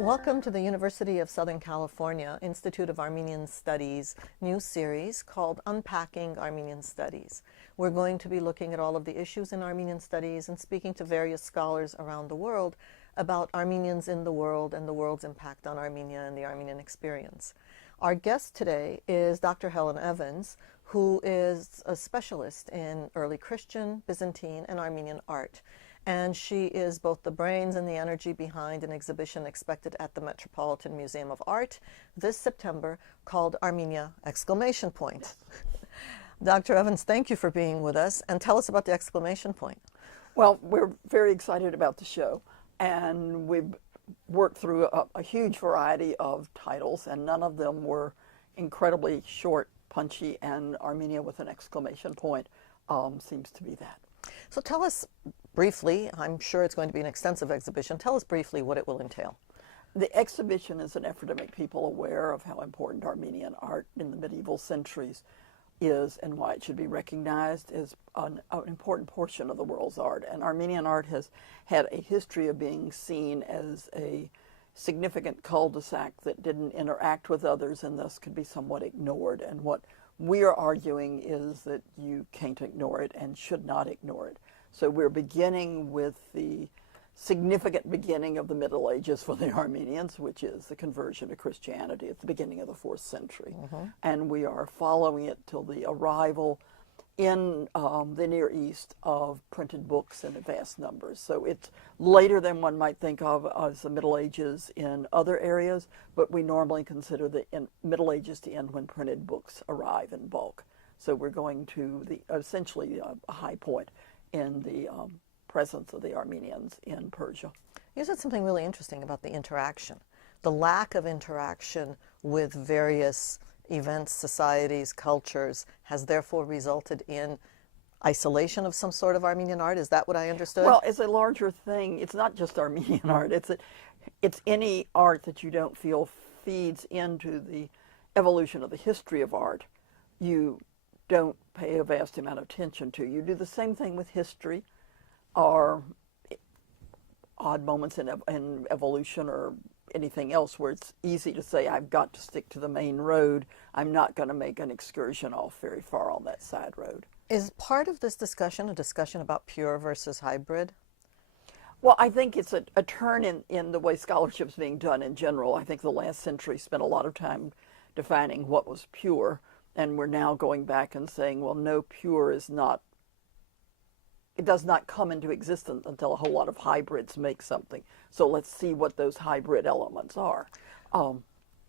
Welcome to the University of Southern California Institute of Armenian Studies new series called Unpacking Armenian Studies. We're going to be looking at all of the issues in Armenian studies and speaking to various scholars around the world about Armenians in the world and the world's impact on Armenia and the Armenian experience. Our guest today is Dr. Helen Evans, who is a specialist in early Christian, Byzantine, and Armenian art. And she is both the brains and the energy behind an exhibition expected at the Metropolitan Museum of Art this September called Armenia! Dr. Evans, thank you for being with us, and tell us about the exclamation point. Well, we're very excited about the show, and we've worked through a huge variety of titles, and none of them were incredibly short, punchy, and Armenia with an exclamation point seems to be that. So tell us briefly, I'm sure it's going to be an extensive exhibition, tell us briefly what it will entail. The exhibition is an effort to make people aware of how important Armenian art in the medieval centuries is and why it should be recognized as an important portion of the world's art. And Armenian art has had a history of being seen as a significant cul-de-sac that didn't interact with others and thus could be somewhat ignored. And what we are arguing is that you can't ignore it and should not ignore it. So we're beginning with the significant beginning of the Middle Ages for the Armenians, which is the conversion to Christianity at the beginning of the 4th century. And we are following it till the arrival in the Near East of printed books in vast numbers. So it's later than one might think of as the Middle Ages in other areas, but we normally consider the Middle Ages to end when printed books arrive in bulk. So we're going to essentially a high point in the presence of the Armenians in Persia. You said something really interesting about the interaction. The lack of interaction with various events, societies, cultures has therefore resulted in isolation of some sort of Armenian art. Is that what I understood? Well, it's a larger thing. It's not just Armenian art. It's any art that you don't feel feeds into the evolution of the history of art. You don't pay a vast amount of attention to. You do the same thing with history or odd moments in evolution or anything else where it's easy to say, I've got to stick to the main road. I'm not going to make an excursion off very far on that side road. Is part of this discussion a discussion about pure versus hybrid? Well, I think it's a turn in the way scholarship's being done in general. I think the last century spent a lot of time defining what was pure, and we're now going back and saying, well, no, pure is not, it does not come into existence until a whole lot of hybrids make something. So let's see what those hybrid elements are.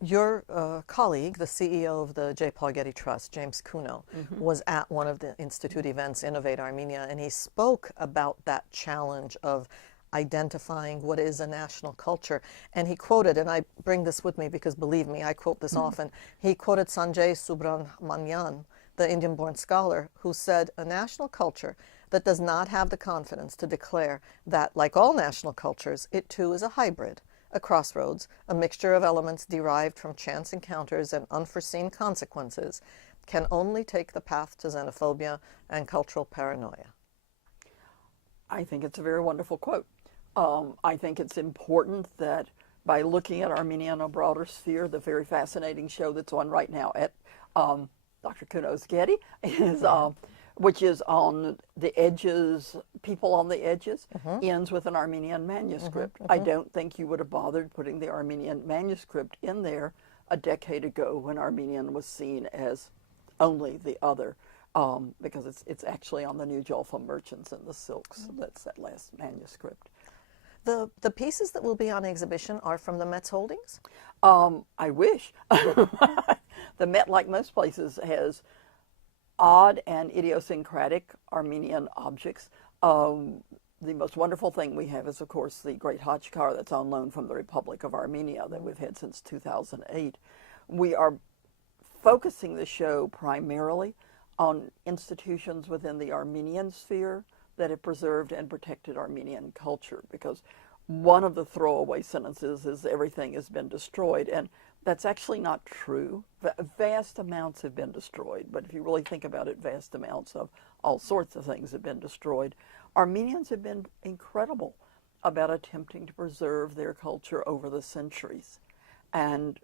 Your colleague, the CEO of the J. Paul Getty Trust, James Kuno, was at one of the Institute events, Innovate Armenia, and he spoke about that challenge of identifying what is a national culture. And he quoted, and I bring this with me because believe me, I quote this often, he quoted Sanjay Subramanian, the Indian-born scholar, who said, a national culture that does not have the confidence to declare that, like all national cultures, it too is a hybrid, a crossroads, a mixture of elements derived from chance encounters and unforeseen consequences, can only take the path to xenophobia and cultural paranoia. I think it's a very wonderful quote. I think it's important that by looking at Armenia in a broader sphere, the very fascinating show that's on right now at Dr. Kuno's Getty is which is on the edges, people on the edges, ends with an Armenian manuscript. I don't think you would have bothered putting the Armenian manuscript in there a decade ago when Armenian was seen as only the other, because it's actually on the New Jolfa Merchants and the Silks. That's that last manuscript. The pieces that will be on exhibition are from the Met's holdings? I wish. The Met, like most places, has odd and idiosyncratic Armenian objects. The most wonderful thing we have is, of course, the great Hachkar that's on loan from the Republic of Armenia that we've had since 2008. We are focusing the show primarily on institutions within the Armenian sphere that have preserved and protected Armenian culture, because one of the throwaway sentences is everything has been destroyed, and that's actually not true. Vast amounts have been destroyed, but if you really think about it, vast amounts of all sorts of things have been destroyed. Armenians have been incredible about attempting to preserve their culture over the centuries. And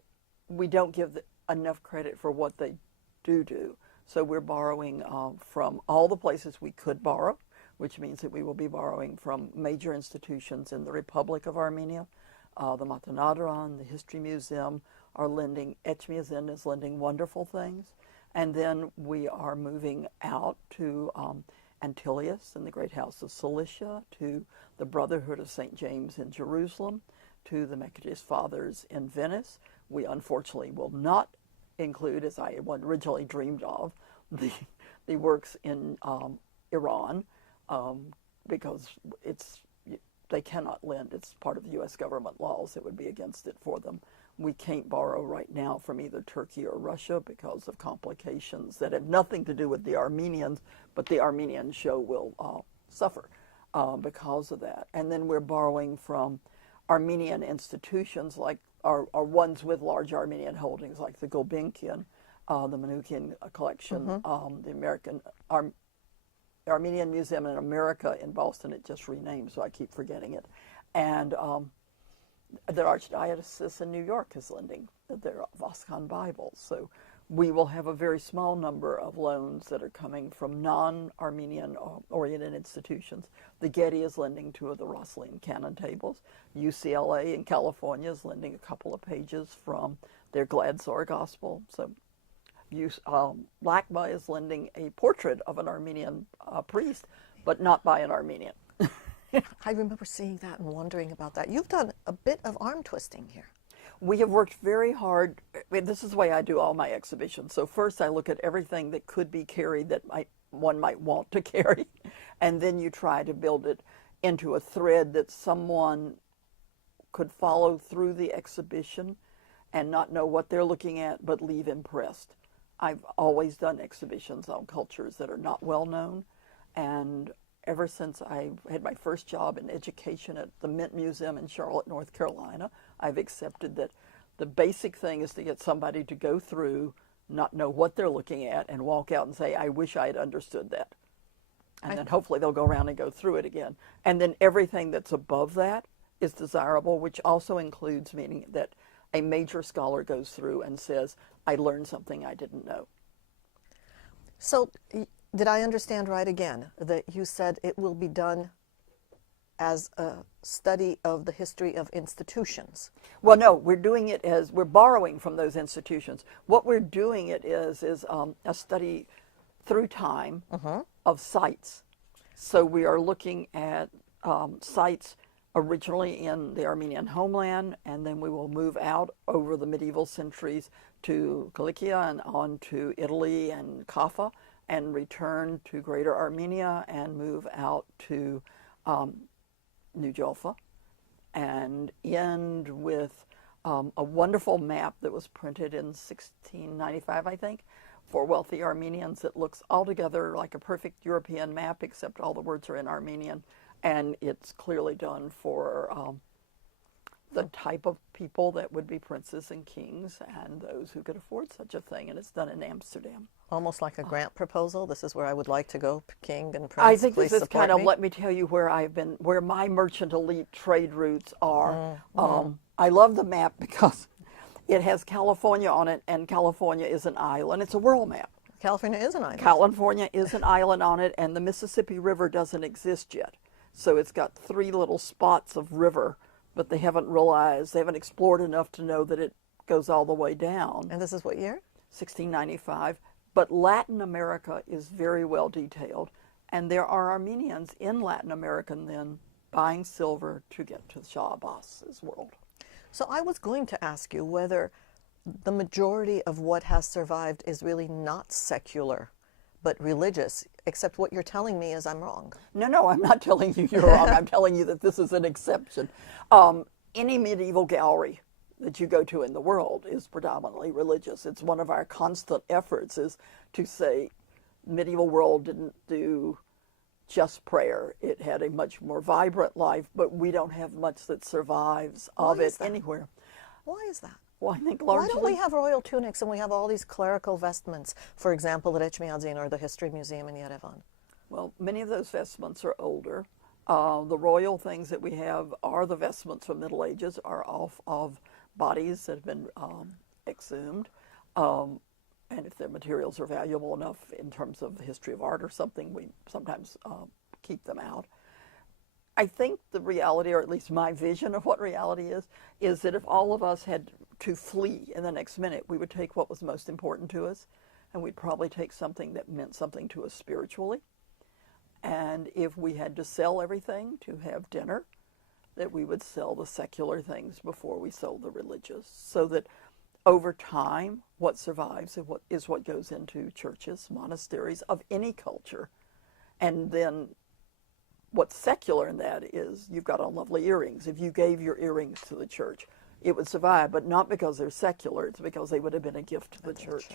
we don't give enough credit for what they do. So we're borrowing from all the places we could borrow, which means that we will be borrowing from major institutions in the Republic of Armenia. The Matanadran, the History Museum are lending, Etchmiadzin is lending wonderful things. And then we are moving out to Antilius and the Great House of Cilicia, to the Brotherhood of St. James in Jerusalem, to the Methodist Fathers in Venice. We unfortunately will not include, as I had originally dreamed of, the works in Iran, because they cannot lend. It's part of U.S. government laws. It would be against it for them. We can't borrow right now from either Turkey or Russia because of complications that have nothing to do with the Armenians, but the Armenian show will suffer because of that. And then we're borrowing from Armenian institutions like are ones with large Armenian holdings, like the Gulbenkian, the Manukian collection, the Armenian Museum in America in Boston. It just renamed, so I keep forgetting it. And the Archdiocese in New York is lending their Voskan Bibles. So we will have a very small number of loans that are coming from non-Armenian oriented institutions. The Getty is lending 2 of the Rosslyn Canon tables. UCLA in California is lending a couple of pages from their Gladzor Gospel. So LACMA is lending a portrait of an Armenian priest, but not by an Armenian. I remember seeing that and wondering about that. You've done a bit of arm twisting here. We have worked very hard. This is the way I do all my exhibitions. So first I look at everything that could be carried that one might want to carry, and then you try to build it into a thread that someone could follow through the exhibition and not know what they're looking at, but leave impressed. I've always done exhibitions on cultures that are not well known, and ever since I had my first job in education at the Mint Museum in Charlotte, North Carolina, I've accepted that the basic thing is to get somebody to go through, not know what they're looking at, and walk out and say, I wish I had understood that. And then hopefully they'll go around and go through it again. And then everything that's above that is desirable, which also includes meaning that a major scholar goes through and says, I learned something I didn't know. So did I understand right again that you said it will be done as a study of the history of institutions? Well, no, we're doing it as we're borrowing from those institutions. What we're doing it is a study through time of sites. So we are looking at sites originally in the Armenian homeland, and then we will move out over the medieval centuries to Cilicia and on to Italy and Kaffa, and return to Greater Armenia and move out to New Jaffa, and end with a wonderful map that was printed in 1695, I think, for wealthy Armenians. It looks altogether like a perfect European map, except all the words are in Armenian, and it's clearly done for the type of people that would be princes and kings and those who could afford such a thing, and it's done in Amsterdam. Almost like a grant proposal. This is where I would like to go, king and prince. I think please this is kind of, me. let me tell you where I've been, where my merchant elite trade routes are. I love the map because it has California on it, and California is an island. It's a world map. California is an island. California is an island on it, and the Mississippi River doesn't exist yet. So it's got 3 little spots of river, but they haven't realized, they haven't explored enough to know that it goes all the way down. And this is what year? 1695. But Latin America is very well detailed, and there are Armenians in Latin America then buying silver to get to Shah Abbas's world. So I was going to ask you whether the majority of what has survived is really not secular, but religious, except what you're telling me is I'm wrong. No, I'm not telling you you're wrong. I'm telling you that this is an exception. Any medieval gallery that you go to in the world is predominantly religious. It's one of our constant efforts is to say medieval world didn't do just prayer. It had a much more vibrant life, but we don't have much that survives of it anywhere. Why is that? Well, I think largely... Why don't we have royal tunics and we have all these clerical vestments, for example, at Etchmiadzin or the History Museum in Yerevan? Well, many of those vestments are older. The royal things that we have are the vestments from Middle Ages, are off of bodies that have been exhumed. And if their materials are valuable enough in terms of the history of art or something, we sometimes keep them out. I think the reality, or at least my vision of what reality is that if all of us had to flee in the next minute, we would take what was most important to us, and we'd probably take something that meant something to us spiritually. And if we had to sell everything to have dinner, that we would sell the secular things before we sold the religious, so that over time, what survives is what goes into churches, monasteries of any culture. And then what's secular in that is you've got on lovely earrings. If you gave your earrings to the church, it would survive, but not because they're secular, it's because they would have been a gift to the church.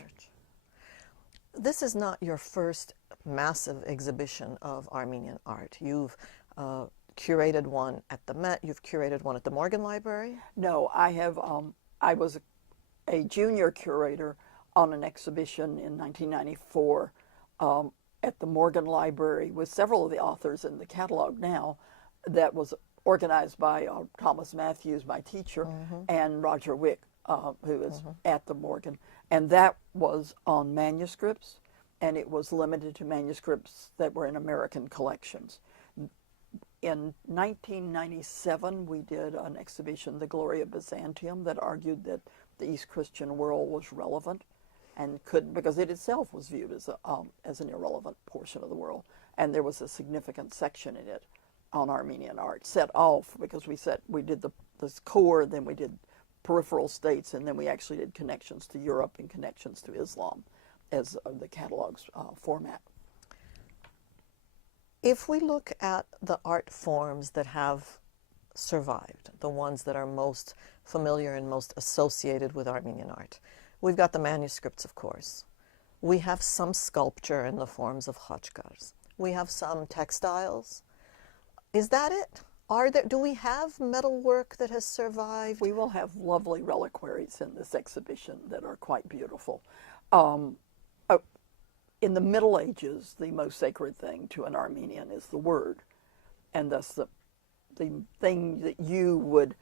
This is not your first massive exhibition of Armenian art. You've curated one at the Met, you've curated one at the Morgan Library? No, I was a junior curator on an exhibition in 1994 at the Morgan Library with several of the authors in the catalog now, that was organized by Thomas Matthews, my teacher, and Roger Wick, who is at the Morgan. And that was on manuscripts, and it was limited to manuscripts that were in American collections. In 1997, we did an exhibition, The Glory of Byzantium, that argued that the East Christian world was relevant and couldn't, because it itself was viewed as an irrelevant portion of the world. And there was a significant section in it on Armenian art, set off because we did the core, then we did peripheral states, and then we actually did connections to Europe and connections to Islam as the catalog's format. If we look at the art forms that have survived, the ones that are most familiar and most associated with Armenian art, we've got the manuscripts, of course. We have some sculpture in the forms of khachkars. We have some textiles. Is that it? Do we have metal work that has survived? We will have lovely reliquaries in this exhibition that are quite beautiful. In the Middle Ages, the most sacred thing to an Armenian is the word, and thus the thing that you would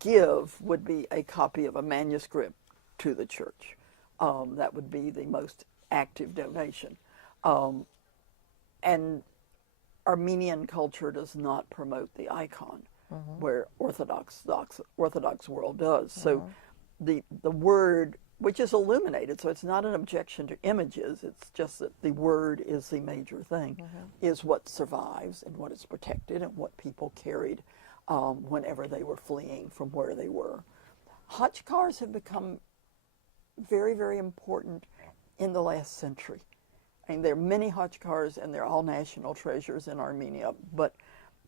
give would be a copy of a manuscript to the church. That would be the most active donation. And Armenian culture does not promote the icon, where Orthodox world does. So the word, which is illuminated, so it's not an objection to images, it's just that the word is the major thing, is what survives and what is protected and what people carried whenever they were fleeing from where they were. Khachkars have become very, very important in the last century. I mean, there are many khachkars, and they're all national treasures in Armenia, but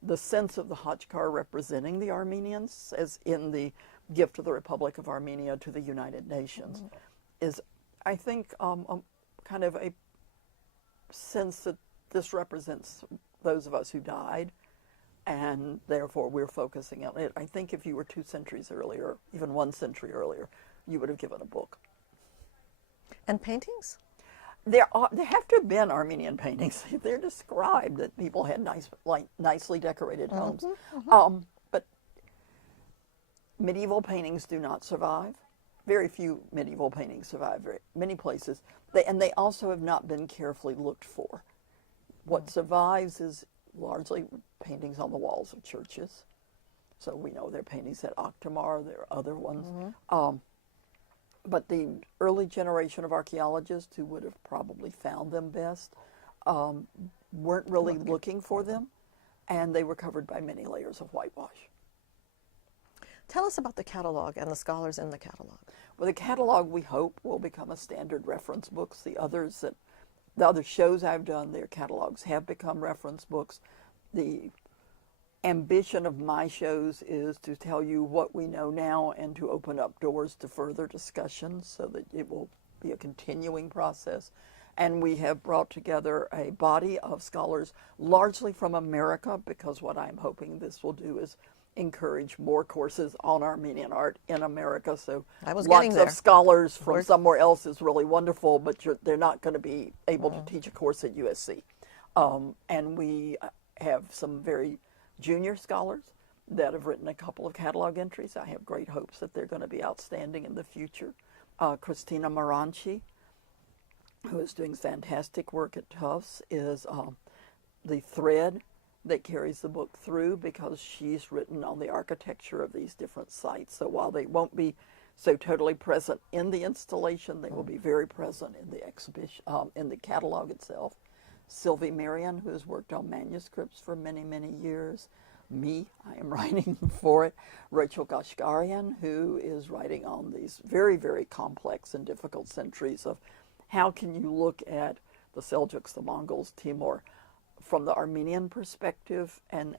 the sense of the khachkar representing the Armenians, as in the gift of the Republic of Armenia to the United Nations, is, I think, kind of a sense that this represents those of us who died, and therefore we're focusing on it. I think if you were 2 centuries earlier, even 1 century earlier, you would have given a book. And paintings? There have to have been Armenian paintings. They're described that people had nicely decorated homes. But medieval paintings do not survive. Very few medieval paintings survive many places. They also have not been carefully looked for. What survives is largely paintings on the walls of churches. So we know there are paintings at Akhtamar, there are other ones. But the early generation of archaeologists who would have probably found them best weren't really looking for them, and they were covered by many layers of whitewash. Tell us about the catalog and the scholars in the catalog. Well, the catalog, we hope, will become a standard reference books. The other shows I've done, their catalogs have become reference books. The ambition of my shows is to tell you what we know now and to open up doors to further discussions so that it will be a continuing process. And we have brought together a body of scholars, largely from America, because what I'm hoping this will do is encourage more courses on Armenian art in America. So lots of scholars from somewhere else is really wonderful, but they're not going to be able to teach a course at USC. And we have some very junior scholars that have written a couple of catalog entries. I have great hopes that they're going to be outstanding in the future. Christina Maranchi, who is doing fantastic work at Tufts, is the thread that carries the book through, because she's written on the architecture of these different sites. So while they won't be so totally present in the installation, they will be very present in the exhibition, in the catalog itself. Sylvie Marion, who has worked on manuscripts for many, many years. Me, I am writing for it. Rachel Gashgarian, who is writing on these very, very complex and difficult centuries of how can you look at the Seljuks, the Mongols, Timur, from the Armenian perspective and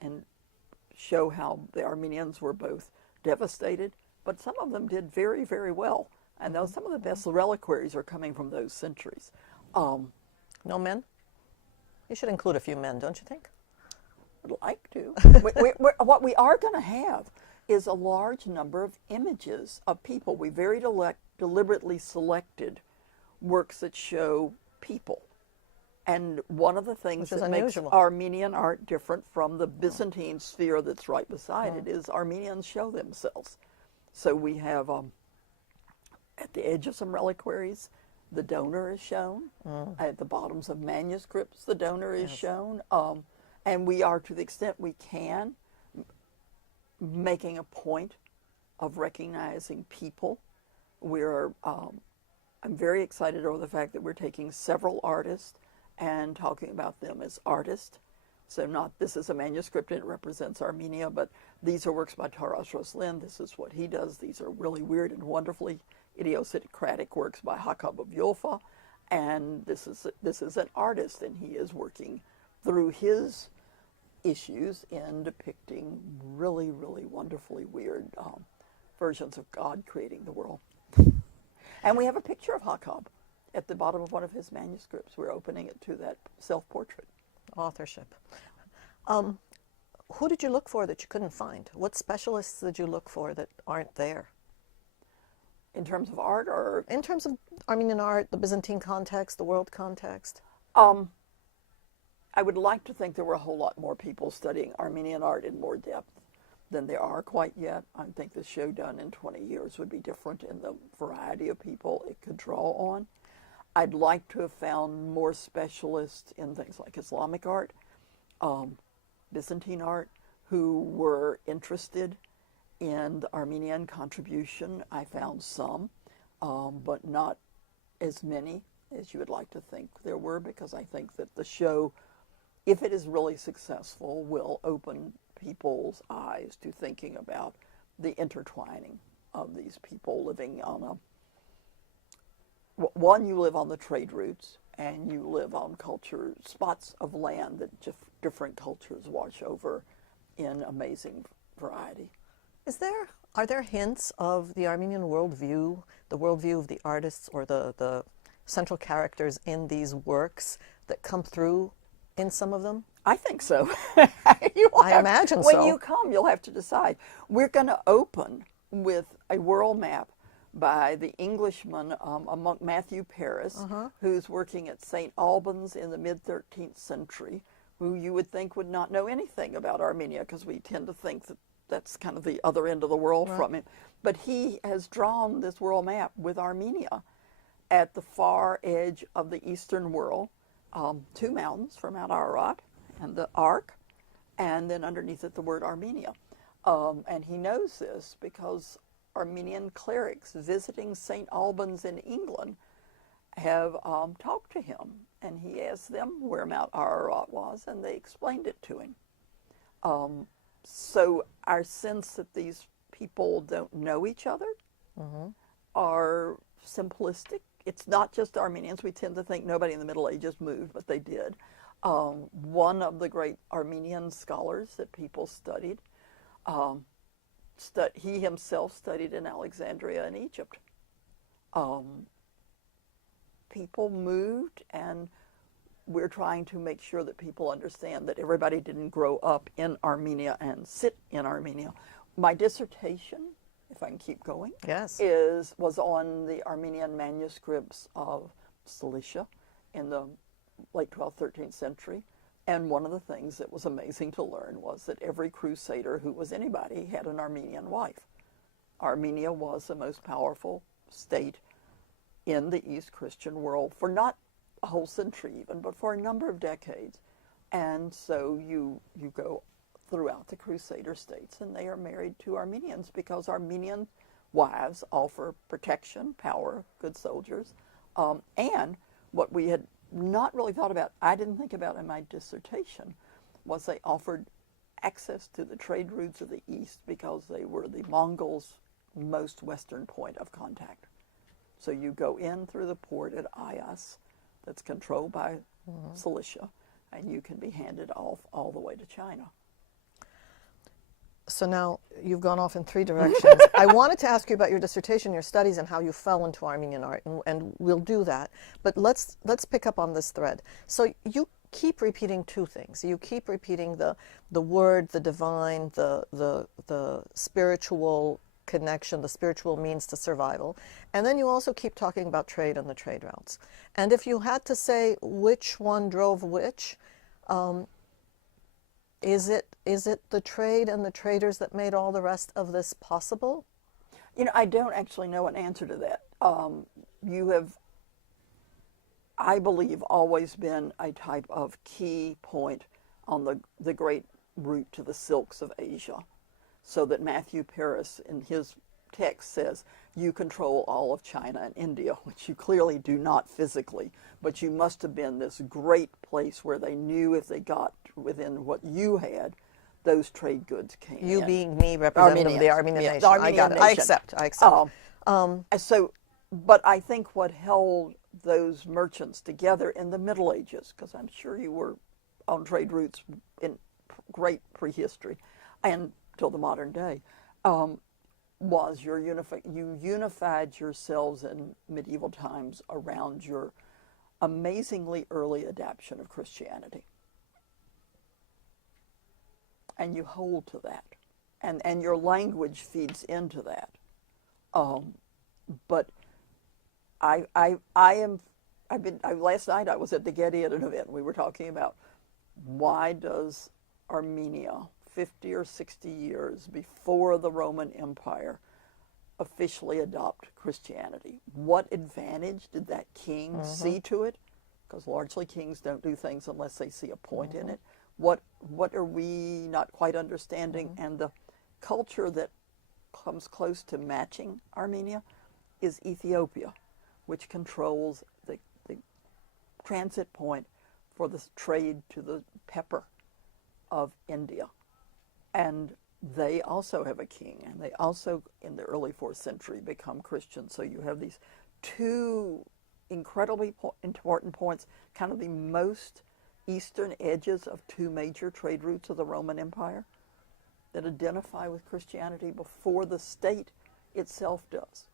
show how the Armenians were both devastated, but some of them did very, very well. And those, some of the best reliquaries are coming from those centuries. No men? You should include a few men, don't you think? I'd like to. What we are going to have is a large number of images of people. We very deliberately selected works that show people. And one of the things that makes Armenian art different from the Byzantine sphere that's right beside it is Armenians show themselves. So we have, at the edge of some reliquaries, the donor is shown. At the bottoms of manuscripts, the donor is shown. And we are, to the extent we can, making a point of recognizing people. We're, I'm very excited over the fact that we're taking several artists and talking about them as artists. So not, this is a manuscript and it represents Armenia, but these are works by Taras Roslin. This is what he does. These are really weird and wonderfully idiosyncratic works by Hakab of Yulfa. And this is an artist, and he is working through his issues in depicting really, really wonderfully weird versions of God creating the world. And we have a picture of Hakab at the bottom of one of his manuscripts. We're opening it to that self-portrait. Authorship. Who did you look for that you couldn't find? What specialists did you look for that aren't there? In terms of art, or? In terms of Armenian art, the Byzantine context, the world context? I would like to think there were a whole lot more people studying Armenian art in more depth than there are quite yet. I think the show done in 20 years would be different in the variety of people it could draw on. I'd like to have found more specialists in things like Islamic art, Byzantine art, who were interested in the Armenian contribution. I found some, but not as many as you would like to think there were, because I think that the show, if it is really successful, will open people's eyes to thinking about the intertwining of these people living on a, one, you live on the trade routes, and you live on spots of land that different cultures wash over in amazing variety. Are there hints of the Armenian worldview, the worldview of the artists or the central characters in these works that come through in some of them? I think so. I imagine so. When you come, you'll have to decide. We're going to open with a world map by the Englishman, a monk, Matthew Paris, who's working at St. Albans in the mid-13th century, who you would think would not know anything about Armenia, because we tend to think that that's kind of the other end of the world from it. But he has drawn this world map with Armenia at the far edge of the eastern world, two mountains from Mount Ararat and the Ark, and then underneath it the word Armenia. And he knows this because Armenian clerics visiting St. Albans in England have talked to him, and he asked them where Mount Ararat was, and they explained it to him. So our sense that these people don't know each other are simplistic. It's not just Armenians. We tend to think nobody in the Middle Ages moved, but they did. One of the great Armenian scholars that people studied, he himself studied in Alexandria in Egypt. People moved, and we're trying to make sure that people understand that everybody didn't grow up in Armenia and sit in Armenia. My dissertation, if I can keep going, was on the Armenian manuscripts of Cilicia in the late 12th, 13th century. And one of the things that was amazing to learn was that every crusader who was anybody had an Armenian wife. Armenia was the most powerful state in the East Christian world for not a whole century even, but for a number of decades. And so you go throughout the Crusader states, and they are married to Armenians because Armenian wives offer protection, power, good soldiers, and what we had not really thought about, I didn't think about in my dissertation, was they offered access to the trade routes of the East because they were the Mongols' most western point of contact. So you go in through the port at Ayas, that's controlled by Cilicia, and you can be handed off all the way to China. So now you've gone off in 3 directions. I wanted to ask you about your dissertation, your studies, and how you fell into Armenian art, and we'll do that. But let's pick up on this thread. So you keep repeating 2 things. You keep repeating the word, the divine, the spiritual connection, the spiritual means to survival. And then you also keep talking about trade and the trade routes. And if you had to say which one drove which, is it the trade and the traders that made all the rest of this possible? You know, I don't actually know an answer to that. You have, I believe, always been a type of key point on the great route to the silks of Asia, so that Matthew Paris in his text says, you control all of China and India, which you clearly do not physically, but you must have been this great place where they knew if they got within what you had, those trade goods came in. You being me, representative of the Armenian Yeah, nation. the Armenian I got it. nation. I accept. So, but I think what held those merchants together in the Middle Ages, because I'm sure you were on trade routes in great prehistory and till the modern day, was you unified yourselves in medieval times around your amazingly early adoption of Christianity. And you hold to that. And your language feeds into that. But last night I was at the Getty at an event. We were talking about why does Armenia, 50 or 60 years before the Roman Empire, officially adopt Christianity? What advantage did that king see to it? Because largely kings don't do things unless they see a point in it. What are we not quite understanding? And the culture that comes close to matching Armenia is Ethiopia, which controls the transit point for the trade to the pepper of India. And they also have a king, and they also, in the early 4th century, become Christian. So you have these 2 incredibly important points, kind of the most eastern edges of 2 major trade routes of the Roman Empire that identify with Christianity before the state itself does.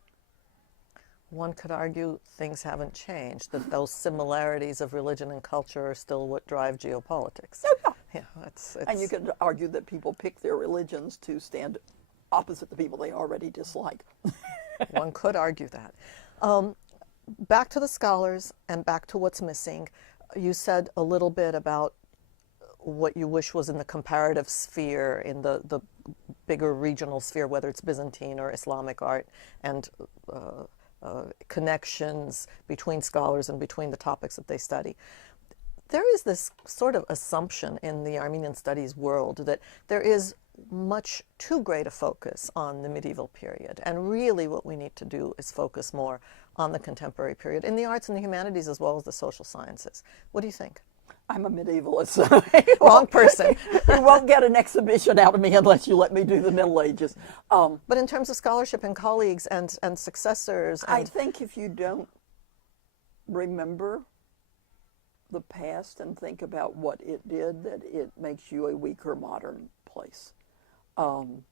One could argue things haven't changed, that those similarities of religion and culture are still what drive geopolitics. Oh, yeah. Yeah, it's And you could argue that people pick their religions to stand opposite the people they already dislike. One could argue that. Back to the scholars and back to what's missing. You said a little bit about what you wish was in the comparative sphere, in the bigger regional sphere, whether it's Byzantine or Islamic art, and connections between scholars and between the topics that they study. There is this sort of assumption in the Armenian studies world that there is much too great a focus on the medieval period, and really what we need to do is focus more on the contemporary period, in the arts and the humanities as well as the social sciences. What do you think? I'm a medievalist. Wrong person. You won't get an exhibition out of me unless you let me do the Middle Ages. But in terms of scholarship and colleagues and successors... I think if you don't remember the past and think about what it did, that it makes you a weaker modern place. I'm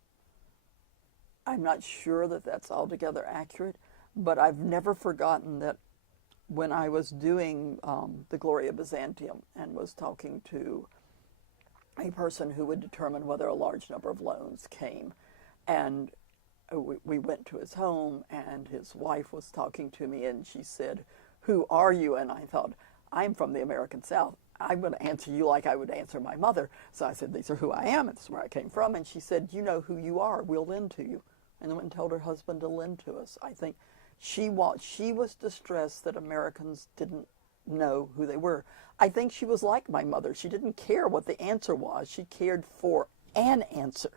not sure that that's altogether accurate, but I've never forgotten that when I was doing the Gloria Byzantium and was talking to a person who would determine whether a large number of loans came, and we went to his home, and his wife was talking to me, and she said, "Who are you?" And I thought, I'm from the American South. I'm going to answer you like I would answer my mother. So I said, these are who I am. This is where I came from. And she said, you know who you are. We'll lend to you. And then went and told her husband to lend to us. I think she was distressed that Americans didn't know who they were. I think she was like my mother. She didn't care what the answer was. She cared for an answer.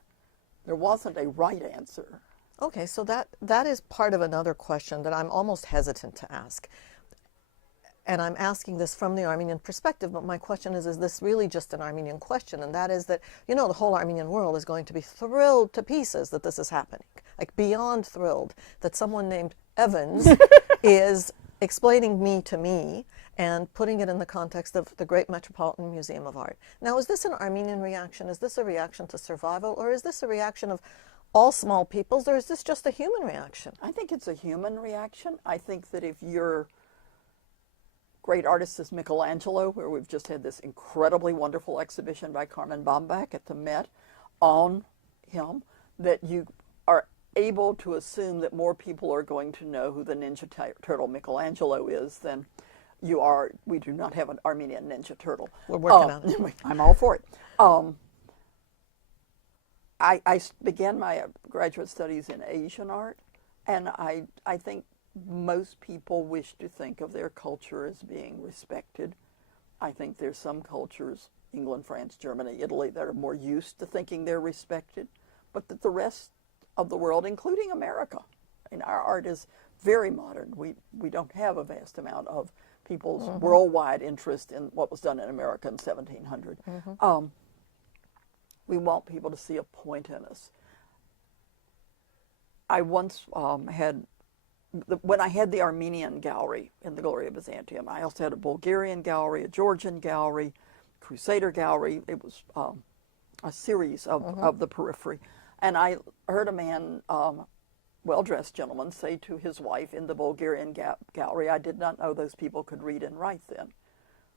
There wasn't a right answer. Okay, so that is part of another question that I'm almost hesitant to ask. And I'm asking this from the Armenian perspective, but my question is this really just an Armenian question? And that is that, you know, the whole Armenian world is going to be thrilled to pieces that this is happening. Like beyond thrilled that someone named Evans is explaining me to me and putting it in the context of the Great Metropolitan Museum of Art. Now, is this an Armenian reaction? Is this a reaction to survival? Or is this a reaction of all small peoples? Or is this just a human reaction? I think it's a human reaction. I think that if you're great artist is Michelangelo, where we've just had this incredibly wonderful exhibition by Carmen Baumbach at the Met on him, that you are able to assume that more people are going to know who the Ninja Turtle Michelangelo is than you are. We do not have an Armenian Ninja Turtle. We're working on it. I'm all for it. I began my graduate studies in Asian art, and I think most people wish to think of their culture as being respected. I think there's some cultures, England, France, Germany, Italy, that are more used to thinking they're respected, but that the rest of the world, including America, and our art is very modern. We don't have a vast amount of people's worldwide interest in what was done in America in 1700. We want people to see a point in us. I once when I had the Armenian gallery in the Glory of Byzantium, I also had a Bulgarian gallery, a Georgian gallery, Crusader gallery. It was a series of the periphery. And I heard a man, well-dressed gentleman, say to his wife in the Bulgarian gallery, I did not know those people could read and write then.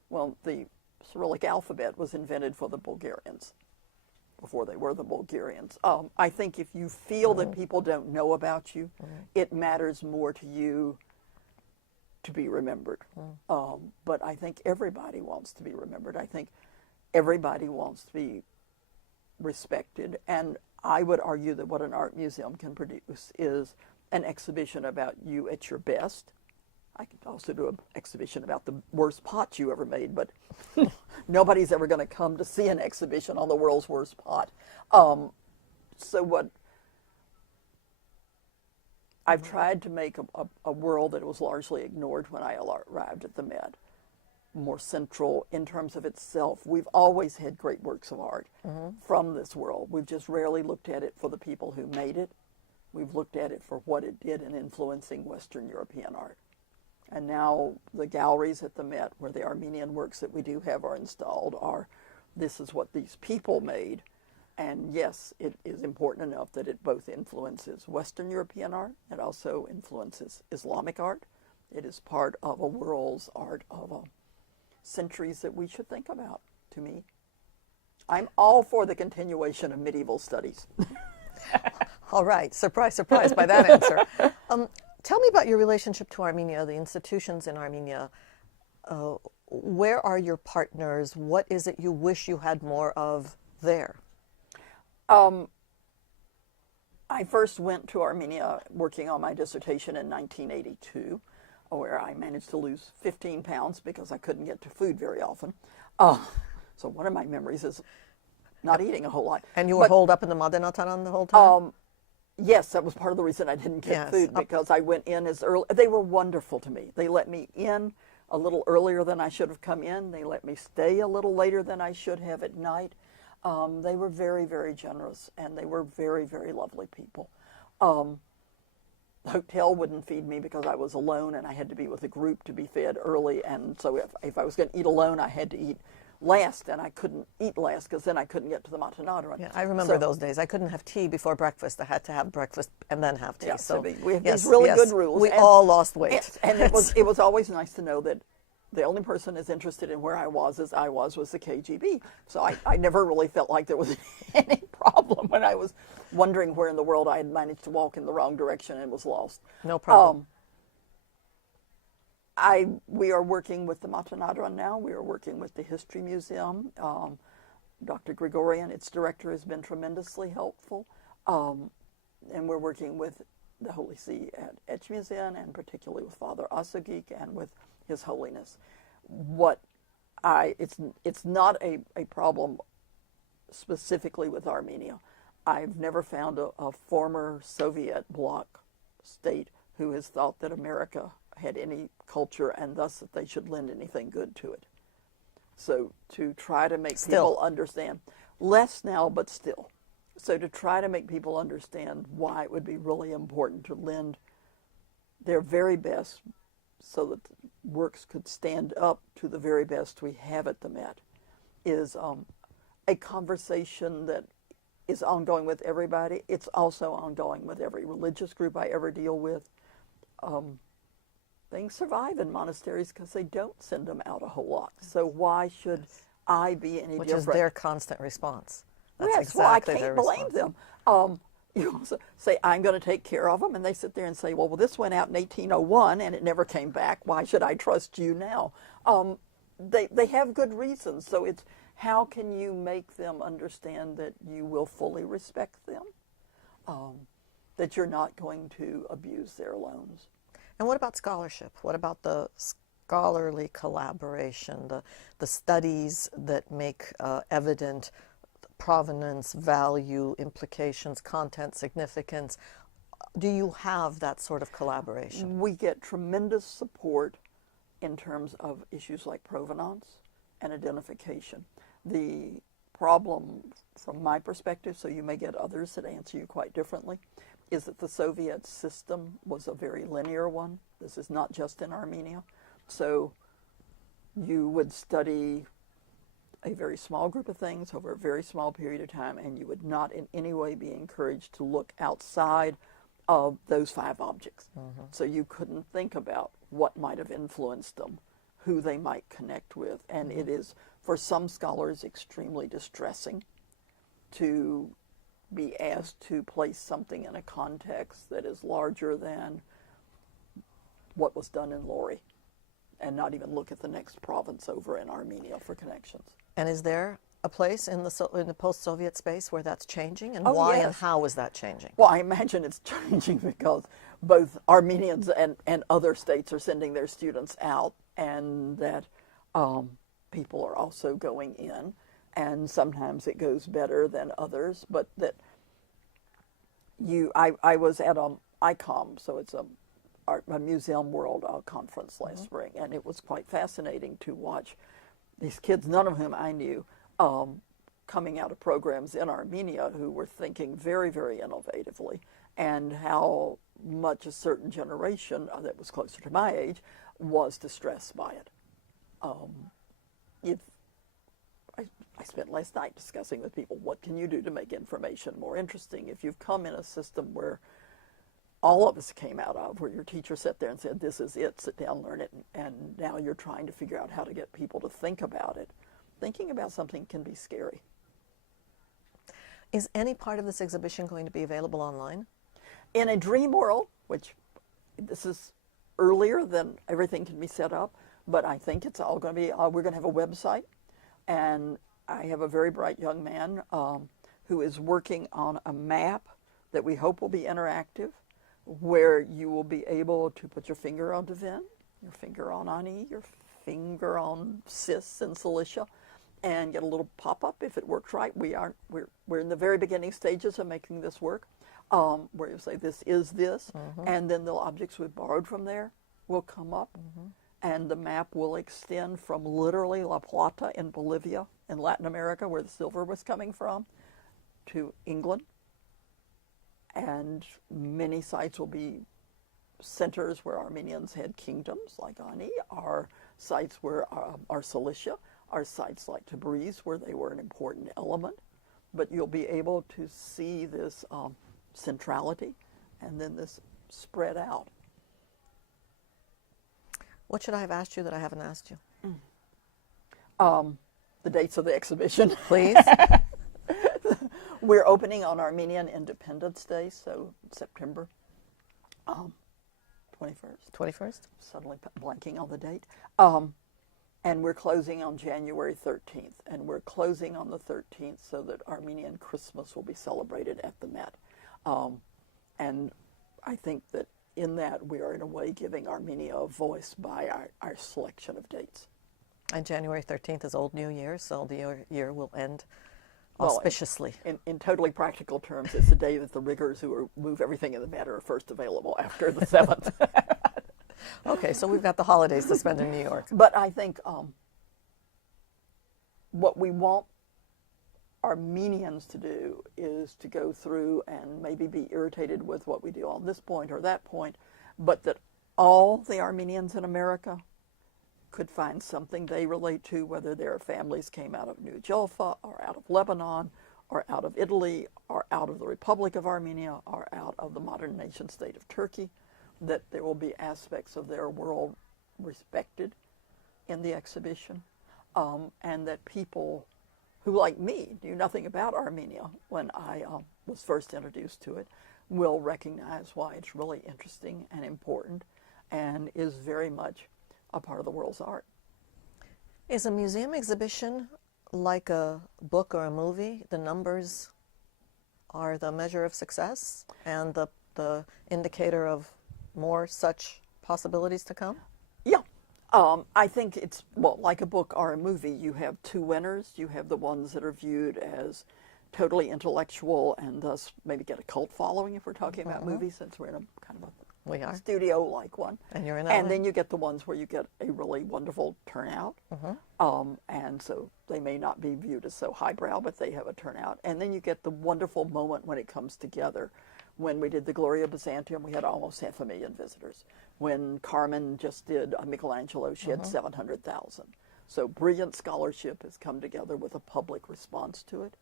Well, the Cyrillic alphabet was invented for the Bulgarians before they were the Bulgarians. I think if you feel that people don't know about you, it matters more to you to be remembered. But I think everybody wants to be remembered. I think everybody wants to be respected. And I would argue that what an art museum can produce is an exhibition about you at your best. I could also do an exhibition about the worst pot you ever made, but nobody's ever going to come to see an exhibition on the world's worst pot. So what I've tried to make a world that was largely ignored when I arrived at the Met more central in terms of itself. We've always had great works of art from this world. We've just rarely looked at it for the people who made it. We've looked at it for what it did in influencing Western European art. And now the galleries at the Met, where the Armenian works that we do have are installed, this is what these people made. And yes, it is important enough that it both influences Western European art, it also influences Islamic art. It is part of a world's art of centuries that we should think about, to me. I'm all for the continuation of medieval studies. All right, surprise, surprise by that answer. Tell me about your relationship to Armenia, the institutions in Armenia. Where are your partners? What is it you wish you had more of there? I first went to Armenia working on my dissertation in 1982, where I managed to lose 15 pounds because I couldn't get to food very often. So one of my memories is not eating a whole lot. And you were holed up in the Madenataran the whole time? Yes, that was part of the reason I didn't get food, because I went in as early. They were wonderful to me. They let me in a little earlier than I should have come in. They let me stay a little later than I should have at night. They were very, very generous, and they were very, very lovely people. The hotel wouldn't feed me because I was alone, and I had to be with a group to be fed early. And so if I was going to eat alone, I had to eat last, and I couldn't eat last because then I couldn't get to the Matanadaran. Yeah, I remember those days. I couldn't have tea before breakfast. I had to have breakfast and then have tea. Yeah, so we have these really good rules. We all lost weight. And it was always nice to know that the only person as interested in where I was as I was the KGB. So I never really felt like there was any problem when I was wondering where in the world I had managed to walk in the wrong direction and was lost. No problem. We are working with the Matanadran now. We are working with the History Museum. Dr. Gregorian, its director, has been tremendously helpful. And we're working with the Holy See at Etchmuseum, and particularly with Father Asagik and with His Holiness. It's not a problem specifically with Armenia. I've never found a former Soviet bloc state who has thought that America had any culture and thus that they should lend anything good to it. So to try to make people understand, less now, but still. So to try to make people understand why it would be really important to lend their very best so that works could stand up to the very best we have at the Met is a conversation that is ongoing with everybody. It's also ongoing with every religious group I ever deal with. Things survive in monasteries because they don't send them out a whole lot. So why should I be any different? Which is their constant response. That's yes, exactly well, I can't their blame response. them. You say, I'm going to take care of them, and they sit there and say, well, this went out in 1801 and it never came back. Why should I trust you now? They have good reasons. So it's how can you make them understand that you will fully respect them, that you're not going to abuse their loans. And what about scholarship? What about the scholarly collaboration, the studies that make evident provenance, value, implications, content, significance? Do you have that sort of collaboration? We get tremendous support in terms of issues like provenance and identification. The problem from my perspective, so you may get others that answer you quite differently, is that the Soviet system was a very linear one. This is not just in Armenia. So you would study a very small group of things over a very small period of time, and you would not in any way be encouraged to look outside of those 5 objects. So you couldn't think about what might have influenced them, who they might connect with. And it is, for some scholars, extremely distressing to be asked to place something in a context that is larger than what was done in Lori, and not even look at the next province over in Armenia for connections. And is there a place in the post-Soviet space where that's changing, and Oh, why yes. and how is that changing? Well, I imagine it's changing because both Armenians and other states are sending their students out, and that people are also going in, and sometimes it goes better than others, but that I was at ICOM, so it's a Museum World conference last spring, and it was quite fascinating to watch these kids, none of whom I knew, coming out of programs in Armenia who were thinking very, very innovatively, and how much a certain generation that was closer to my age was distressed by it. I spent last night discussing with people, what can you do to make information more interesting? If you've come in a system where all of us came out of, where your teacher sat there and said, this is it, sit down, learn it, and now you're trying to figure out how to get people to think about it. Thinking about something can be scary. Is any part of this exhibition going to be available online? In a dream world, which this is earlier than everything can be set up, but I think it's all going to be, we're going to have a website, and I have a very bright young man who is working on a map that we hope will be interactive, where you will be able to put your finger on Devin, your finger on Ani, your finger on Sis and Cilicia, and get a little pop-up if it works right. We're in the very beginning stages of making this work, where you say this is this, and then the objects we've borrowed from there will come up, and the map will extend from literally La Plata in Bolivia, in Latin America, where the silver was coming from, to England. And many sites will be centers where Armenians had kingdoms, like Ani, are sites where are Cilicia, are sites like Tabriz, where they were an important element. But you'll be able to see this centrality and then this spread out. What should I have asked you that I haven't asked you? The dates of the exhibition. Please. We're opening on Armenian Independence Day, so September. 21st. 21st? Suddenly blanking on the date. And we're closing on January 13th. And we're closing on the 13th so that Armenian Christmas will be celebrated at the Met. And I think that in that we are in a way giving Armenia a voice by our selection of dates. And January 13th is Old New Year, so the year will end auspiciously. In totally practical terms, it's the day that the riggers who move everything in the Met are first available after the 7th. Okay, so we've got the holidays to spend in New York. But I think what we want Armenians to do is to go through and maybe be irritated with what we do on this point or that point, but that all the Armenians in America could find something they relate to, whether their families came out of New Jaffa or out of Lebanon or out of Italy or out of the Republic of Armenia or out of the modern nation state of Turkey, that there will be aspects of their world respected in the exhibition, and that people who, like me, knew nothing about Armenia when I was first introduced to it, will recognize why it's really interesting and important and is very much a part of the world's art. Is a museum exhibition like a book or a movie? The numbers are the measure of success and the indicator of more such possibilities to come? Yeah. I think it's, well, like a book or a movie, you have two winners. You have the ones that are viewed as totally intellectual and thus maybe get a cult following if we're talking about movies, since we're in a kind of a studio-like one. And you're in And then you get the ones where you get a really wonderful turnout. And so they may not be viewed as so highbrow, but they have a turnout. And then you get the wonderful moment when it comes together. When we did the Gloria Byzantium, we had almost 500,000 visitors. When Carmen just did Michelangelo, she had 700,000. So brilliant scholarship has come together with a public response to it.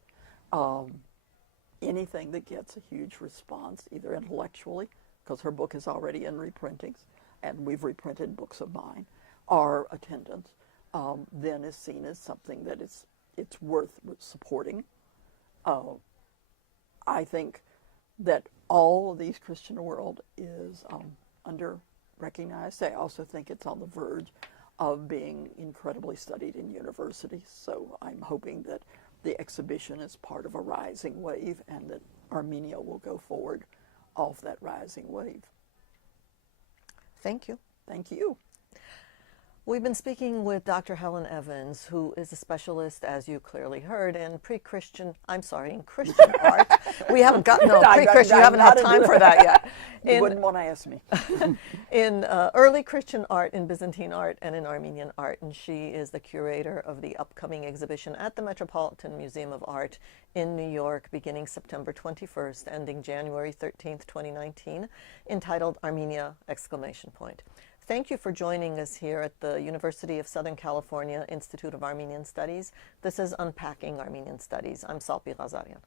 Anything that gets a huge response, either intellectually, because her book is already in reprintings, and we've reprinted books of mine, or attendance, then is seen as something that it's worth supporting. I think that all of these Christian world is under-recognized. I also think it's on the verge of being incredibly studied in universities. So I'm hoping that the exhibition is part of a rising wave and that Armenia will go forward off that rising wave. Thank you. Thank you. We've been speaking with Dr. Helen Evans, who is a specialist, as you clearly heard, in Christian art. We haven't gotten, pre-Christian, you haven't had time for that yet. You wouldn't want to ask me. In early Christian art, in Byzantine art, and in Armenian art, and she is the curator of the upcoming exhibition at the Metropolitan Museum of Art in New York, beginning September 21st, ending January 13th, 2019, entitled Armenia! Thank you for joining us here at the University of Southern California Institute of Armenian Studies. This is Unpacking Armenian Studies. I'm Salpi Ghazarian.